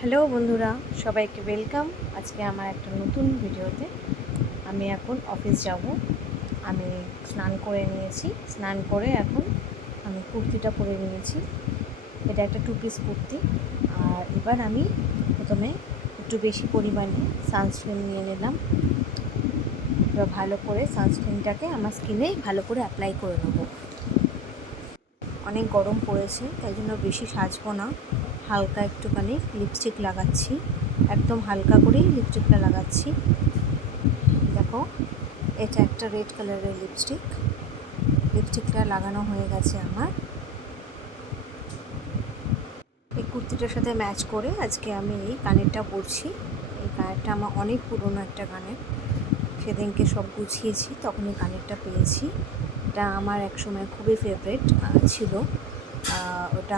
Hello বন্ধুরা, সবাইকে welcome. আজকে আমার একটা নতুন ভিডিওতে। আমি এখন অফিস যাব। আমি স্নান করে নিয়েছি। স্নান করে এখন আমি কুর্তিটা পরে নিয়েছি। এটা একটা 2 পিস কুর্তি। আর এবার আমি প্রথমে একটু বেশি পরিমাণে সানস্ক্রিন নিয়ে নিলাম। এবার ভালো করে সানস্ক্রিনটাকে আমার স্কিনে ভালো করে অ্যাপ্লাই করে নেবো। অনেক গরম পড়েছে, তাই জন্য বেশি সাজবো না। হালকা একটুখানি লিপস্টিক লাগাচ্ছি, একদম হালকা করেই লিপস্টিকটা লাগাচ্ছি। দেখো, এটা একটা রেড কালারের লিপস্টিকটা লাগানো হয়ে গেছে আমার। এই কুর্তিটার সাথে ম্যাচ করে আজকে আমি এই কানেরটা পরছি। এই কানেরটা আমার অনেক পুরনো একটা কানের। সেদিনকে সব গুছিয়েছি, তখন এই কানেরটা পেয়েছি। এটা আমার একসময় খুবই ফেভারিট ছিল। ওটা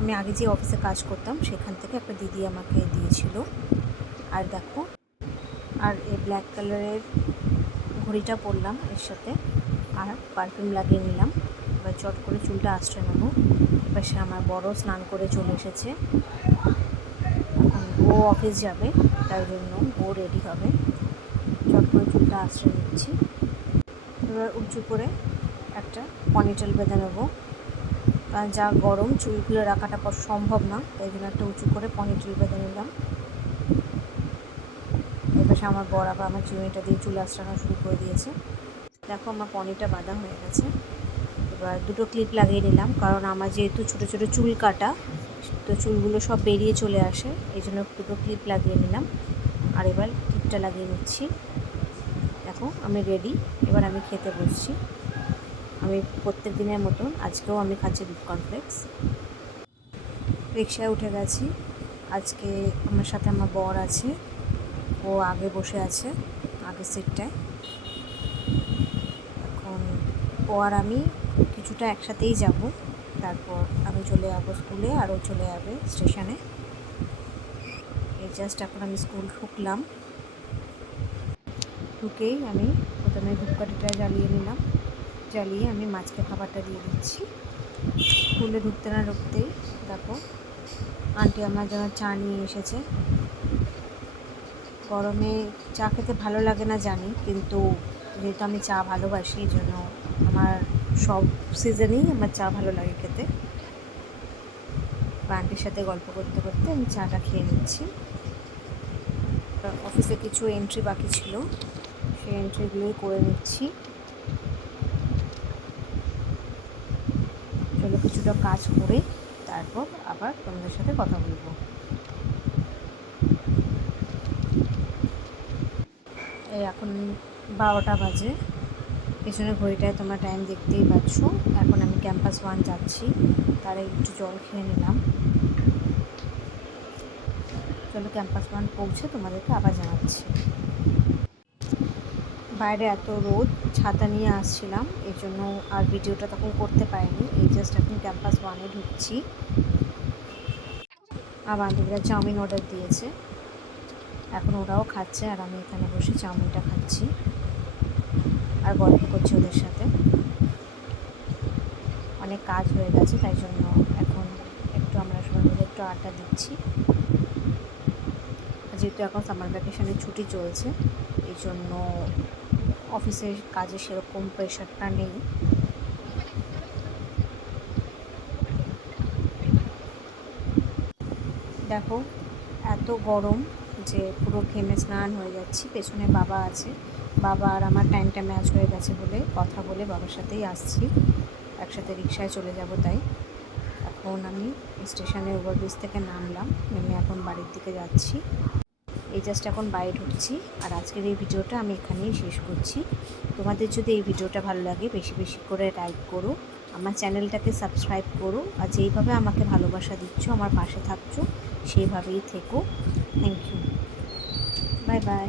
আমি আগে যে অফিসে কাজ করতাম সেখান থেকে একটা দিদি আমাকে দিয়েছিল। আর দেখো, আর এই ব্ল্যাক কালারের ঘড়িটা পরলাম এর সাথে, আর পারফিউম লাগিয়ে নিলাম। এবার চট করে চুলটা আঁচড়ে নেবো। এবার সে আমার বড় স্নান করে চলে এসেছে। এখন ও অফিস যাবে, তাই জন্য ও রেডি হবে। চট করে চুলটা আঁচড়ে নিচ্ছি। এবার উঁচু করে একটা পনিটেল বেঁধে নেবো, কারণ যা গরম চুলগুলো রাখাটা সম্ভব না, তাই জন্য একটা উঁচু করে পনিটেল বেঁধে নিলাম। এবার আমার বর আবার আমার চিরুনিটা দিয়ে চুল আঁচড়ানো শুরু করে দিয়েছে। দেখো, আমার পনিটা বাঁধা হয়ে গেছে। এবার দুটো ক্লিপ লাগিয়ে নিলাম, কারণ আমার যেহেতু ছোটো ছোটো চুল কাটা, তো চুলগুলো সব বেরিয়ে চলে আসে, এই জন্য দুটো ক্লিপ লাগিয়ে নিলাম। আর এবার ক্লিপটা লাগিয়ে নিচ্ছি। দেখো, আমি রেডি। এবার আমি খেতে বসছি। আমি প্রত্যেক দিনের মতন আজকেও আমি খাচ্ছি দুধ কর্নফ্লেক্স। রিকশায় উঠে গেছি। আজকে আমার সাথে আমার বর আছে, ও আগে বসে আছে আগের সিটটায়। এখন ও আর আমি কিছুটা একসাথেই যাব, তারপর আমি চলে যাবো স্কুলে আর ও চলে যাবে স্টেশনে। এই জাস্ট এখন আমি স্কুল ঢুকলাম। ঢুকেই আমি প্রথমে ধূপকাঠিটা জ্বালিয়ে নিলাম। জ্বালিয়ে আমি মাছকে খাবারটা দিয়ে দিচ্ছি। স্কুলে ঢুকতে না ঢুকতেই দেখো, আন্টি আমার জন্য চা নিয়ে এসেছে। গরমে চা খেতে ভালো লাগে না জানি, কিন্তু যেহেতু আমি চা ভালোবাসি, এই জন্য আমার সব সিজনেই আমার চা ভালো লাগে খেতে। আন্টির সাথে গল্প করতে করতে আমি চাটা খেয়ে নিচ্ছি। অফিসে কিছু এন্ট্রি বাকি ছিল, সেই এন্ট্রিগুলোই করে নিচ্ছি। চলো কিছুটা কাজ করে তারপর আবার তোমাদের সাথে কথা বলবো। এই এখন 12টা বাজে। পেছনে ঘড়িটায় তোমরা টাইম দেখতেই পাচ্ছ। এখন আমি ক্যাম্পাস 1 যাচ্ছি, তার একটু জল খেয়ে নিলাম। চলো ক্যাম্পাস 1 পৌঁছে তোমাদেরকে আবার জানাচ্ছি। বাইরে এত রোদ, ছাতা নিয়ে আসছিলাম, এই জন্য আর ভিডিওটা তখন করতে পারিনি। এই জাস্ট এখন ক্যাম্পাস 1-এ ঢুকছি। আর বান্ধবীরা চাউমিন অর্ডার দিয়েছে, এখন ওরাও খাচ্ছে আর আমি এখানে বসে চাউমিনটা খাচ্ছি আর গল্প করছি ওদের সাথে। অনেক কাজ হয়ে গেছে, তাই জন্য এখন একটু আমরা সবাই মিলে একটু আড্ডা দিচ্ছি। যেহেতু এখন সামার ভ্যাকেশনের ছুটি চলছে, এই জন্য অফিসের কাজে সেরকম প্রেশারটা নেই। দেখো, এত গরম যে পুরো ঘেমে স্নান হয়ে যাচ্ছি। পেছনে বাবা আছে, বাবা আর আমার টাইমটা ম্যাচ হয়ে গেছে বলে কথা বলে বাবার সাথেই আসছি। একসাথে রিকশায় চলে যাব। তাই এখন আমি স্টেশনে ওভারব্রিজ থেকে নামলাম, নেমে এখন বাড়ির দিকে যাচ্ছি। এই জাস্ট এখন বাড়ি ঢুকছি। আর আজকের এই ভিডিওটা আমি এখানেই শেষ করছি। তোমাদের যদি এই ভিডিওটা ভালো লাগে, বেশি বেশি করে লাইক করো, আমার চ্যানেলটাকে সাবস্ক্রাইব করো, আর যেইভাবে আমাকে ভালোবাসা দিচ্ছ, আমার পাশে থাকছো, সেইভাবেই থেকো। Thank you. Bye by.